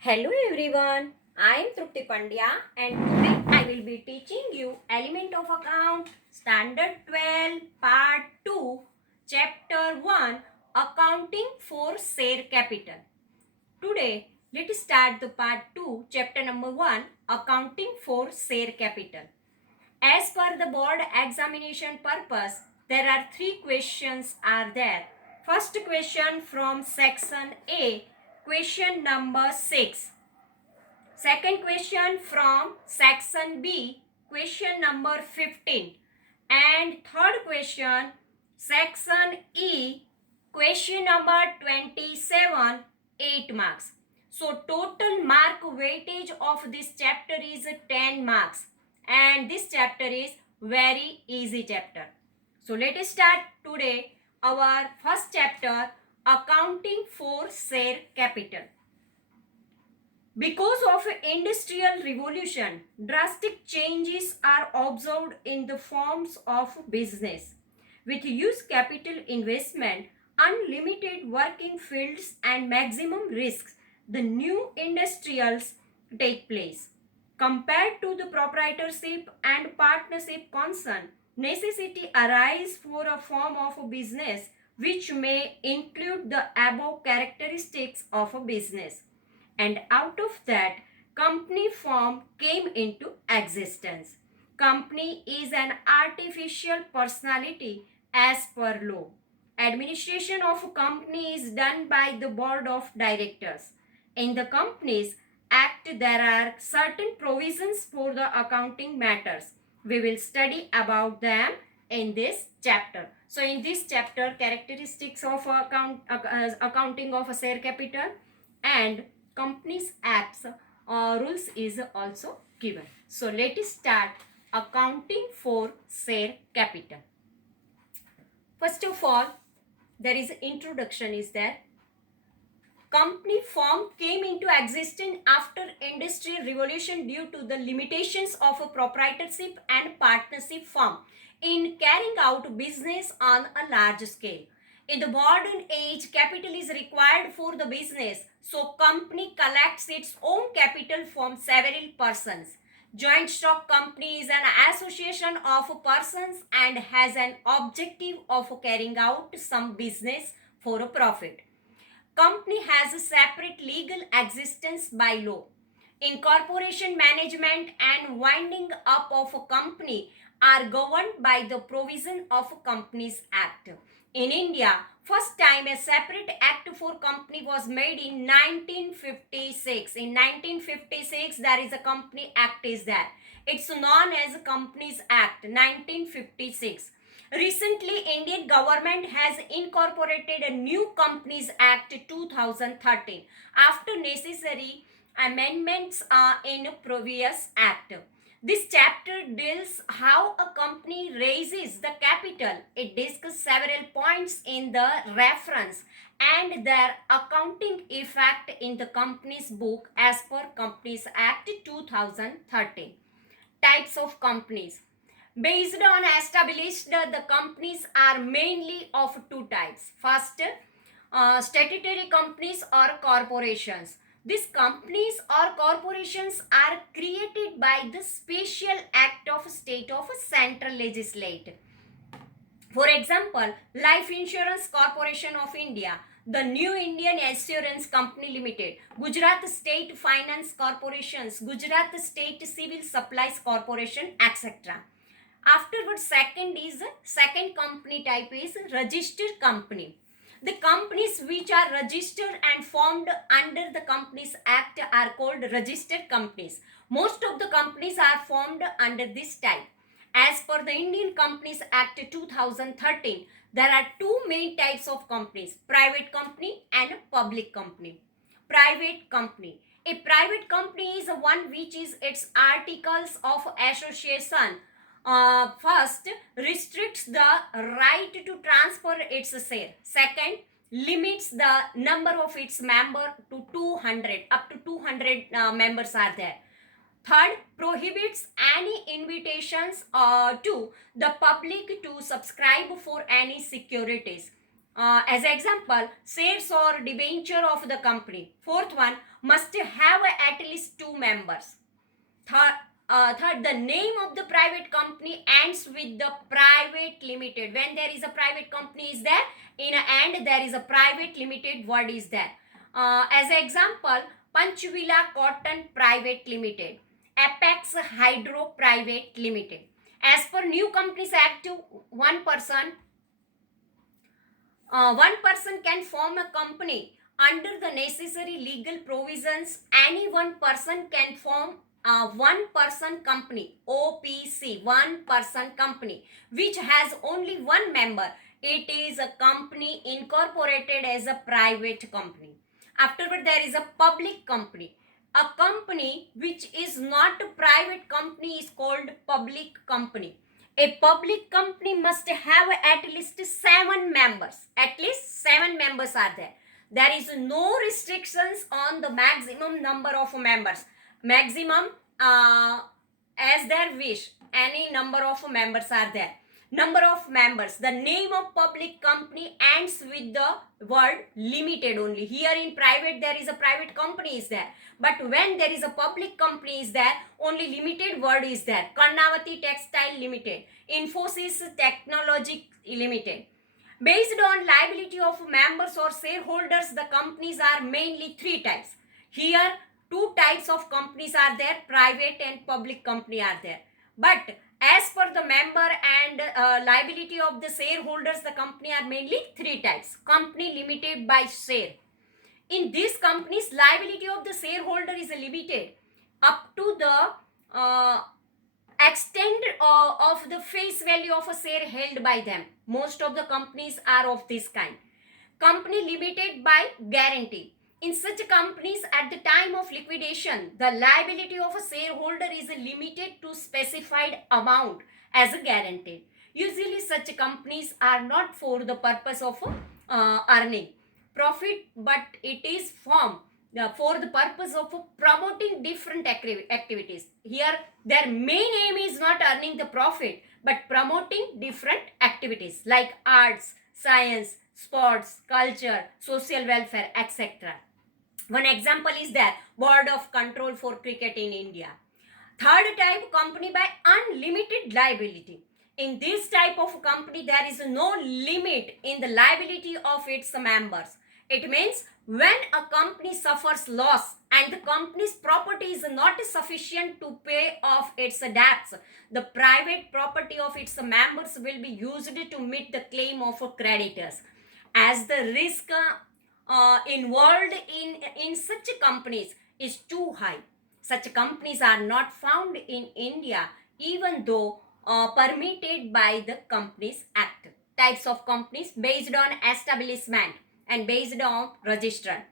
Hello everyone, I am Trupti Pandya and today I will be teaching you Element of Account Standard 12 Part 2 Chapter 1 Accounting for Share Capital. Today let's start the Part 2 Chapter number 1 Accounting for Share Capital. As per the board examination purpose, there are three questions are there. First question from section A, question number 6. Second question from section B, question number 15. And third question, section E, question number 27, 8 marks. So total mark weightage of this chapter is 10 marks. And this chapter is very easy chapter. So let us start today our first chapter, Accounting for Share Capital. Because of industrial revolution, drastic changes are observed in the forms of business. With huge capital investment, unlimited working fields and maximum risks, the new industrials take place. Compared to the proprietorship and partnership concern, necessity arises for a form of business which may include the above characteristics of a business, and out of that company form came into existence. Company is an artificial personality as per law. Administration of a company is done by the board of directors. In the companies act there are certain provisions for the accounting matters. We will study about them in this chapter. So in this chapter, characteristics of accounting of a share capital and companies acts rules is also given. So let us start accounting for share capital. First of all, there is introduction is there. Company form came into existence after industrial revolution due to the limitations of a proprietorship and partnership form in carrying out business on a large scale. In the modern age, capital is required for the business, so company collects its own capital from several persons. Joint stock company is an association of persons and has an objective of carrying out some business for a profit. Company has a separate legal existence by law. Incorporation management and winding up of a company are governed by the provision of Companies Act. In India, first time a separate act for company was made in 1956. In 1956, there is a Company Act is there. It's known as Companies Act 1956. Recently, Indian government has incorporated a new Companies Act 2013 after necessary amendments in previous act. This chapter deals how a company raises the capital. It discusses several points in the reference and their accounting effect in the company's book as per Companies Act 2013. Types of companies. Based on established, the companies are mainly of two types. First, statutory companies or corporations. These companies or corporations are created by the special act of state of a central legislature. For example, Life Insurance Corporation of India, the New Indian Assurance Company Limited, Gujarat State Finance Corporations, Gujarat State Civil Supplies Corporation, etc. Afterwards, second company type is registered company. The companies which are registered and formed under the Companies Act are called registered companies. Most of the companies are formed under this type. As per the Indian Companies Act 2013, there are two main types of companies, private company and public company. Private company. A private company is one which is its articles of association first restricts the right to transfer its share. Second, limits the number of its member to 200. Up to 200 members are there. Third, prohibits any invitations to the public to subscribe for any securities. As example, shares or debenture of the company. Fourth one, must have at least 2 members. Third, the name of the private company ends with the private limited. When there is a private company is there, in a end there is a private limited word is there. As an example, Panchvila Cotton Private Limited, Apex Hydro Private Limited. As per New Companies Act, one person can form a company under the necessary legal provisions. Any one person can form a one person company, OPC, one person company, which has only one member. It is a company incorporated as a private company. Afterward, there is a public company. A company which is not a private company is called public company. A public company must have at least 7 members. At least 7 members are there. There is no restrictions on the maximum number of members. Maximum as their wish. Any number of members are there. Number of members. The name of public company ends with the word limited only. Here in private there is a private company is there. But when there is a public company is there, only limited word is there. Karnavati Textile Limited, Infosys Technology Limited. Based on liability of members or shareholders, the companies are mainly 3 types. Here 2 types of companies are there, private and public company are there. But as per the member and liability of the shareholders, the company are mainly 3 types. Company limited by share. In these companies, liability of the shareholder is limited up to the extent of the face value of a share held by them. Most of the companies are of this kind. Company limited by guarantee. In such companies, at the time of liquidation, the liability of a shareholder is limited to specified amount as a guarantee. Usually, such companies are not for the purpose of earning profit, but it is formed for the purpose of promoting different activities. Here, their main aim is not earning the profit, but promoting different activities like arts, science, sports, culture, social welfare, etc. One example is that Board of Control for Cricket in India. Third type, company by unlimited liability. In this type of company, there is no limit in the liability of its members. It means when a company suffers loss and the company's property is not sufficient to pay off its debts, the private property of its members will be used to meet the claim of creditors. As the risk involved in such companies is too high. Such companies are not found in India, even though permitted by the Companies Act. Types of companies based on establishment and based on registrar.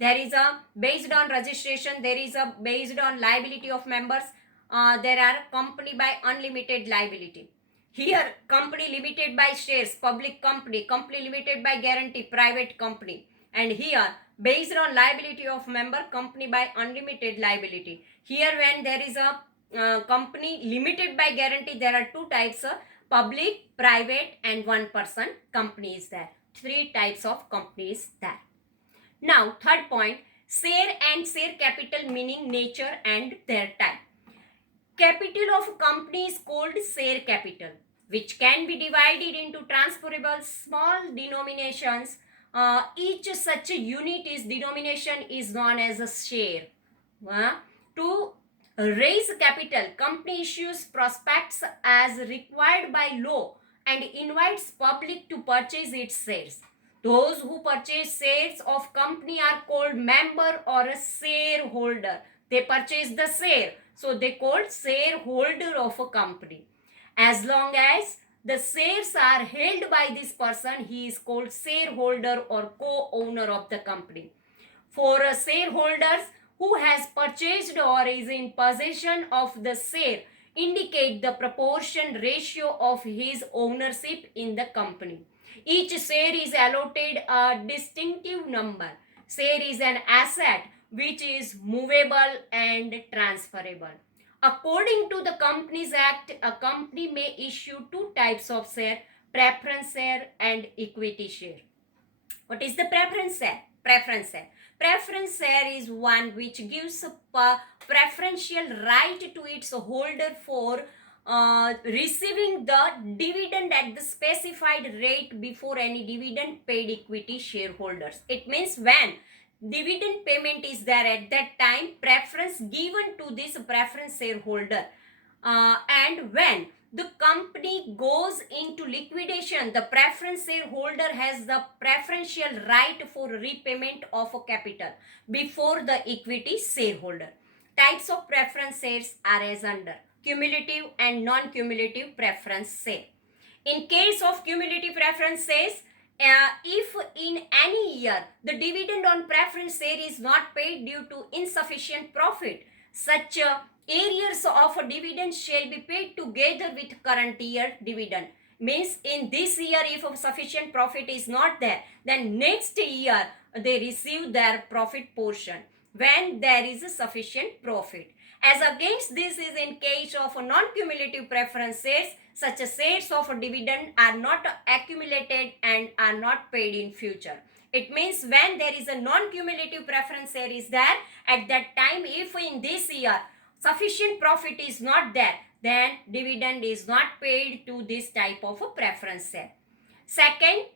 There is a based on registration, there is a based on liability of members, there are company by unlimited liability. Here, company limited by shares, public company, company limited by guarantee, private company. And here, based on liability of member, company by unlimited liability. Here, when there is a company limited by guarantee, there are 2 types, public, private and one person company is there. 3 types of companies there. Now, third point, share and share capital meaning, nature and their type. Capital of a company is called share capital, which can be divided into transferable small denominations. Each such a unit is denomination is known as a share. To raise capital, company issues prospectus as required by law and invites public to purchase its shares. Those who purchase shares of company are called member or a shareholder. They purchase the share, so they called shareholder of a company. As long as the shares are held by this person, he is called shareholder or co-owner of the company. For a shareholders who has purchased or is in possession of the share, indicate the proportion ratio of his ownership in the company. Each share is allotted a distinctive number. Share is an asset which is movable and transferable. According to the Companies Act, a company may issue 2 types of share, preference share and equity share. What is the preference share? Preference share. Preference share is one which gives a preferential right to its holder for receiving the dividend at the specified rate before any dividend paid equity shareholders. It means when dividend payment is there at that time, preference given to this preference shareholder, and when the company goes into liquidation, the preference shareholder has the preferential right for repayment of a capital before the equity shareholder. Types of preference shares are as under: cumulative and non-cumulative preference share. In case of cumulative preference shares, if in any year the dividend on preference share is not paid due to insufficient profit, such arrears of a dividend shall be paid together with current year dividend. Means in this year, if sufficient profit is not there, then next year they receive their profit portion when there is a sufficient profit. As against this is in case of a non-cumulative preference shares, such as shares of a dividend are not accumulated and are not paid in future. It means when there is a non-cumulative preference share is there, at that time, if in this year sufficient profit is not there, then dividend is not paid to this type of a preference share. Second,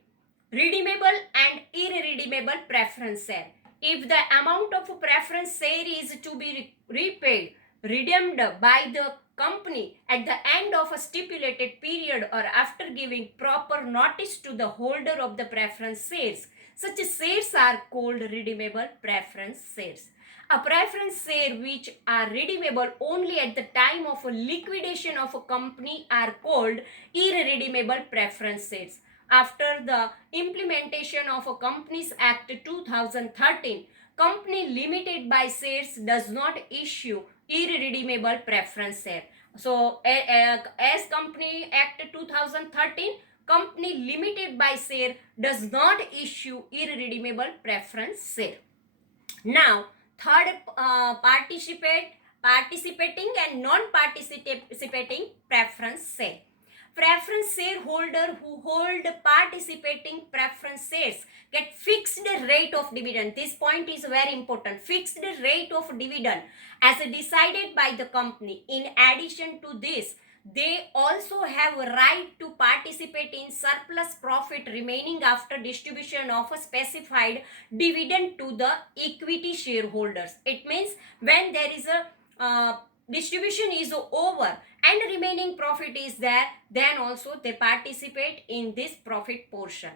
redeemable and irredeemable preference share. If the amount of preference share is to be repaid, redeemed by the company at the end of a stipulated period or after giving proper notice to the holder of the preference shares, such shares are called redeemable preference shares. A preference share which are redeemable only at the time of a liquidation of a company are called irredeemable preference shares. After the implementation of a Companies Act 2013, company limited by shares does not issue irredeemable preference share. So as Company Act 2013, company limited by share does not issue irredeemable preference share. Now, third, participating and non-participating preference share. Preference shareholder who hold participating preference shares get fixed rate of dividend. This point is very important. Fixed rate of dividend as decided by the company. In addition to this, they also have a right to participate in surplus profit remaining after distribution of a specified dividend to the equity shareholders. It means when there is a distribution is over and remaining profit is there, then also they participate in this profit portion.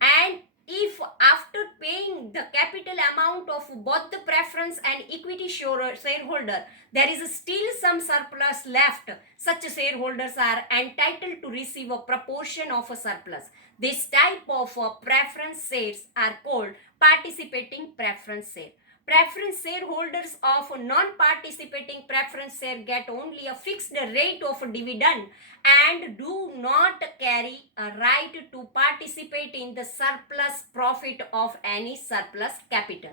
And if after paying the capital amount of both the preference and equity shareholder, there is still some surplus left, such shareholders are entitled to receive a proportion of a surplus. This type of preference shares are called participating preference share. Preference shareholders of non-participating preference share get only a fixed rate of dividend and do not carry a right to participate in the surplus profit of any surplus capital.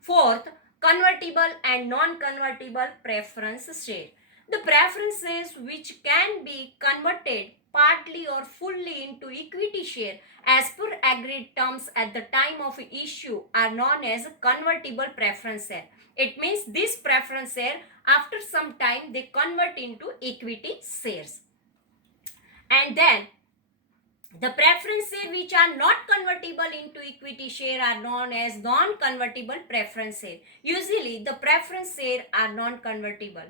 Fourth, convertible and non-convertible preference share. The preference shares which can be converted partly or fully into equity share as per agreed terms at the time of issue are known as convertible preference share. It means this preference share after some time they convert into equity shares. And then the preference share which are not convertible into equity share are known as non-convertible preference share. Usually the preference share are non-convertible.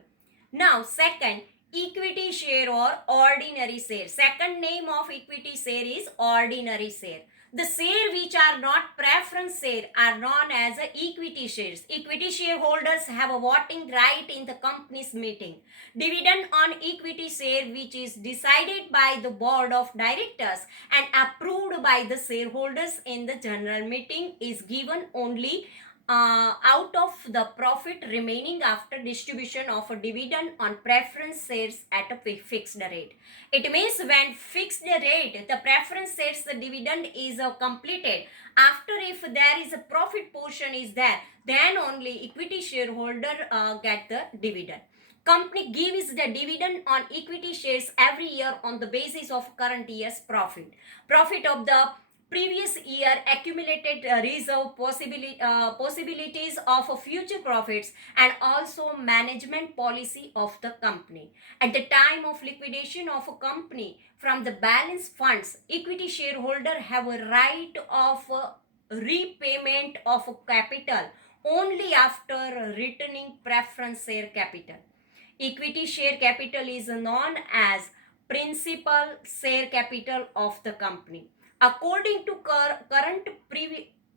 Now second, equity share or ordinary share. Second name of equity share is ordinary share. The share which are not preference share are known as equity shares. Equity shareholders have a voting right in the company's meeting. Dividend on equity share which is decided by the board of directors and approved by the shareholders in the general meeting is given only out of the profit remaining after distribution of a dividend on preference shares at a fixed rate. It means when fixed rate, the preference shares the dividend is completed. After, if there is a profit portion is there, then only equity shareholder get the dividend. Company gives the dividend on equity shares every year on the basis of current year's profit. Profit of the previous year accumulated reserve possibilities of future profits, and also management policy of the company. At the time of liquidation of a company from the balance funds, equity shareholder have a right of repayment of capital only after returning preference share capital. Equity share capital is known as principal share capital of the company. According to current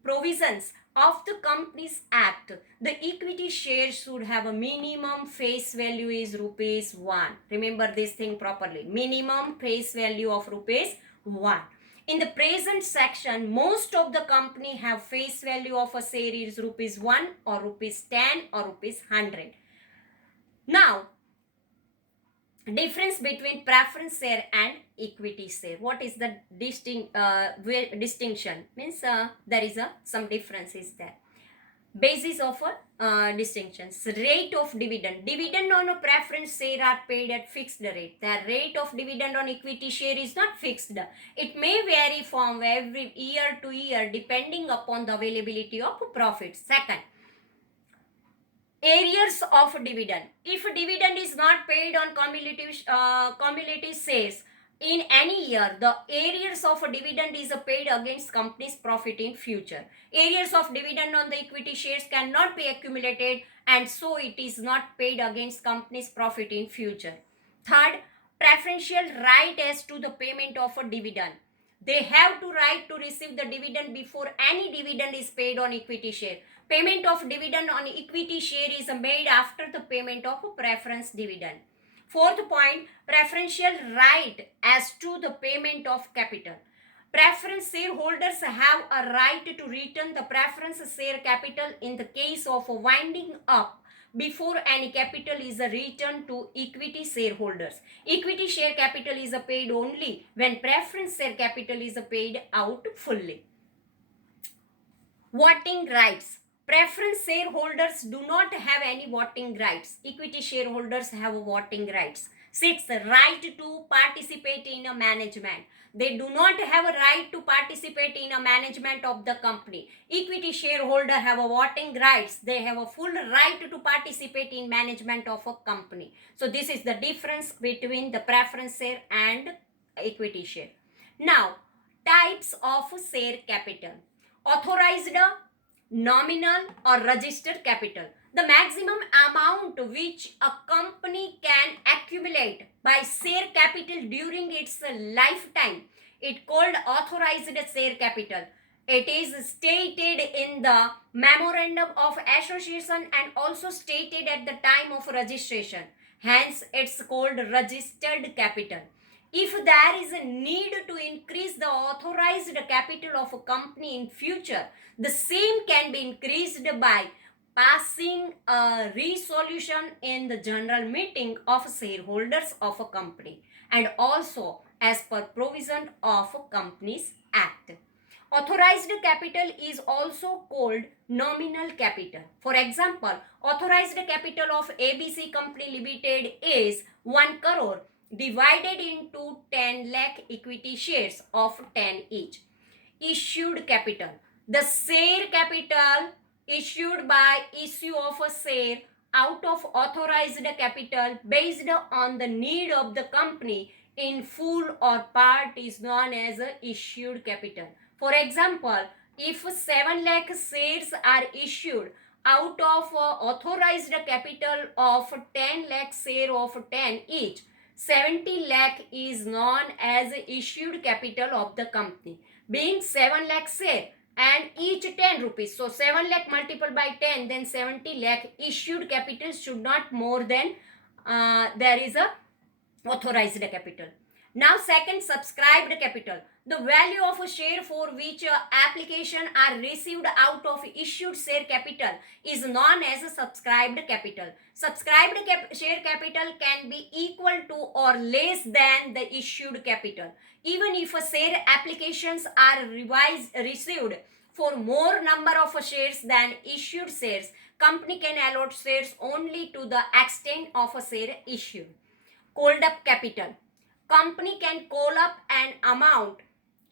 provisions of the Companies Act, the equity share should have a minimum face value is rupees 1. Remember this thing properly. Minimum face value of rupees 1. In the present section, most of the company have face value of a share is rupees 1 or rupees 10 or rupees 100. Now, difference between preference share and equity share. What is the distinction? Means there is some differences there. Basis of distinctions. Rate of dividend. Dividend on a preference share are paid at fixed rate. The rate of dividend on equity share is not fixed. It may vary from every year to year depending upon the availability of profits. Second, areas of dividend. If dividend is not paid on cumulative shares in any year, the areas of dividend is paid against company's profit in future. Areas of dividend on the equity shares cannot be accumulated, and so it is not paid against company's profit in future. Third, preferential right as to the payment of a dividend. They have to right to receive the dividend before any dividend is paid on equity share. Payment of dividend on equity share is made after the payment of a preference dividend. Fourth point, preferential right as to the payment of capital. Preference shareholders have a right to return the preference share capital in the case of winding up before any capital is returned to equity shareholders. Equity share capital is paid only when preference share capital is paid out fully. Voting rights. Preference shareholders do not have any voting rights. Equity shareholders have voting rights. Sixth, right to participate in a management. They do not have a right to participate in a management of the company. Equity shareholder have a voting rights. They have a full right to participate in management of a company. So this is the difference between the preference share and equity share. Now, types of share capital. Authorized, nominal or registered capital. The maximum amount which a company can accumulate by share capital during its lifetime, it called authorized share capital. It is stated in the memorandum of association and also stated at the time of registration. Hence, it's called registered capital. If there is a need to increase the authorized capital of a company in future, the same can be increased by passing a resolution in the general meeting of shareholders of a company and also as per provision of a Companies Act. Authorized capital is also called nominal capital. For example, authorized capital of ABC Company Limited is 1 crore divided into 10 lakh equity shares of 10 each. Issued capital. The share capital issued by issue of a share out of authorized capital based on the need of the company in full or part is known as issued capital. For example, if 7 lakh shares are issued out of authorized capital of 10 lakh share of 10 each, 70 lakh is known as issued capital of the company. Being 7 lakh share and each 10 rupees. So 7 lakh multiplied by 10, then 70 lakh issued capital should not more than there is a authorized capital. Now second, subscribed capital. The value of a share for which application are received out of issued share capital is known as a subscribed capital. Subscribed share capital can be equal to or less than the issued capital. Even if a share applications are received for more number of shares than issued shares, company can allot shares only to the extent of a share issued. Called up capital. Company can call up an amount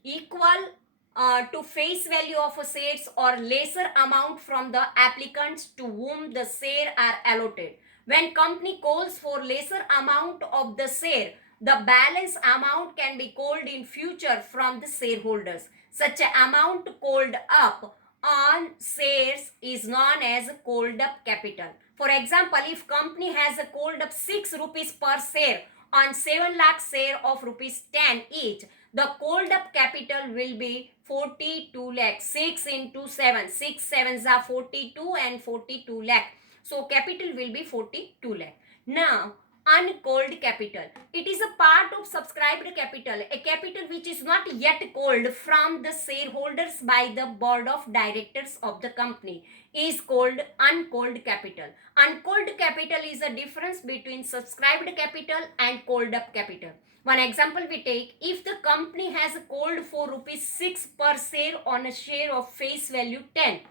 equal to face value of a shares or lesser amount from the applicants to whom the share are allotted. When company calls for lesser amount of the share, the balance amount can be called in future from the shareholders. Such an amount called up on shares is known as called up capital. For example, if company has a called up 6 rupees per share on 7 lakh share of rupees 10 each, the called up capital will be 42 lakh. 6 into 7, 6 sevens are 42 and 42 lakh. So capital will be 42 lakh. Now uncalled capital, it is a part of subscribed capital, a capital which is not yet called from the shareholders by the board of directors of the company, is called uncalled capital. Uncalled capital is a difference between subscribed capital and called up capital. One example we take, if the company has called for rupees 6 per share on a share of face value 10,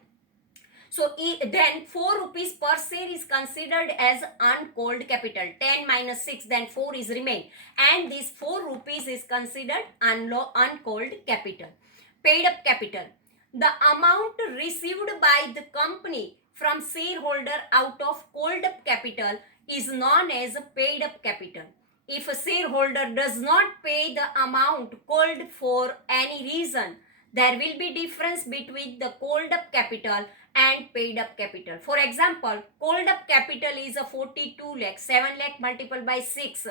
so then 4 rupees per share is considered as uncalled capital. 10 minus 6, then 4 is remain, and this 4 rupees is considered uncalled capital. Paid up capital, the amount received by the company from shareholder out of called up capital is known as paid up capital. If a shareholder does not pay the amount called for any reason, there will be difference between the called up capital and paid up capital. For example, called up capital is a 42 lakh, 7 lakh multiplied by 6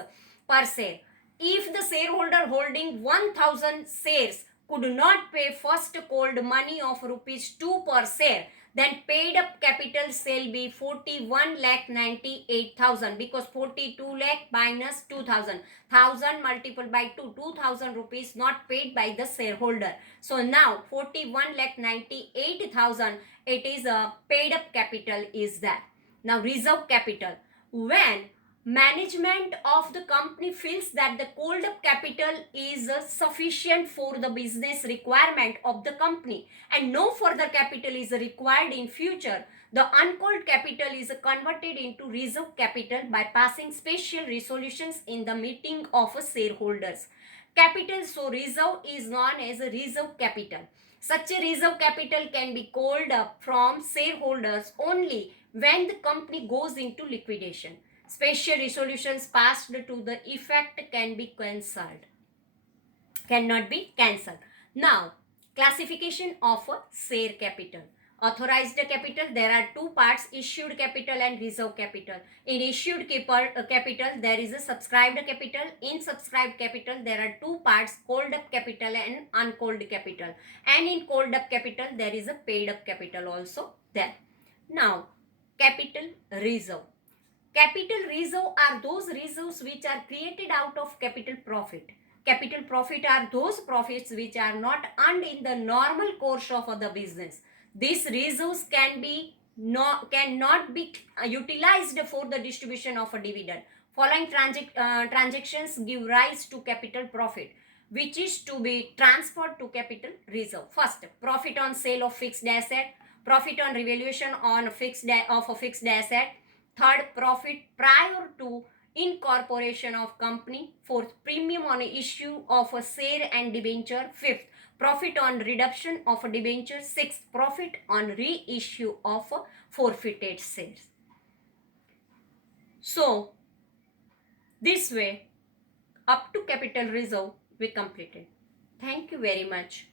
per share. If the shareholder holding 1000 shares could not pay first called money of rupees 2 per share, then paid up capital shall be 41 lakh 98,000, because 42 lakh minus 2000, 1000 multiplied by 2, 2000 rupees not paid by the shareholder. So now 41 lakh 98,000, it is a paid up capital is that. Now reserve capital, when management of the company feels that the called up capital is sufficient for the business requirement of the company and no further capital is required in future, the uncalled capital is converted into reserve capital by passing special resolutions in the meeting of shareholders. Capital so reserve is known as a reserve capital. Such a reserve capital can be called up from shareholders only when the company goes into liquidation. Special resolutions passed to the effect can be cancelled, cannot be cancelled. Now, classification of a share capital. Authorized capital, there are two parts, issued capital and reserve capital. In issued capital, there is a subscribed capital. In subscribed capital, there are two parts, called up capital and uncalled capital. And in called up capital, there is a paid up capital also there. Now, capital reserve. Capital reserve are those reserves which are created out of capital profit. Capital profit are those profits which are not earned in the normal course of the business. These reserves cannot be utilized for the distribution of a dividend. Following transactions give rise to capital profit, which is to be transferred to capital reserve. First, profit on sale of fixed asset, profit on revaluation on of a fixed asset. Third, profit prior to incorporation of company. Fourth, premium on issue of a share and debenture. Fifth, profit on reduction of a debenture. Sixth, profit on reissue of a forfeited shares. So, this way, up to capital reserve we completed. Thank you very much.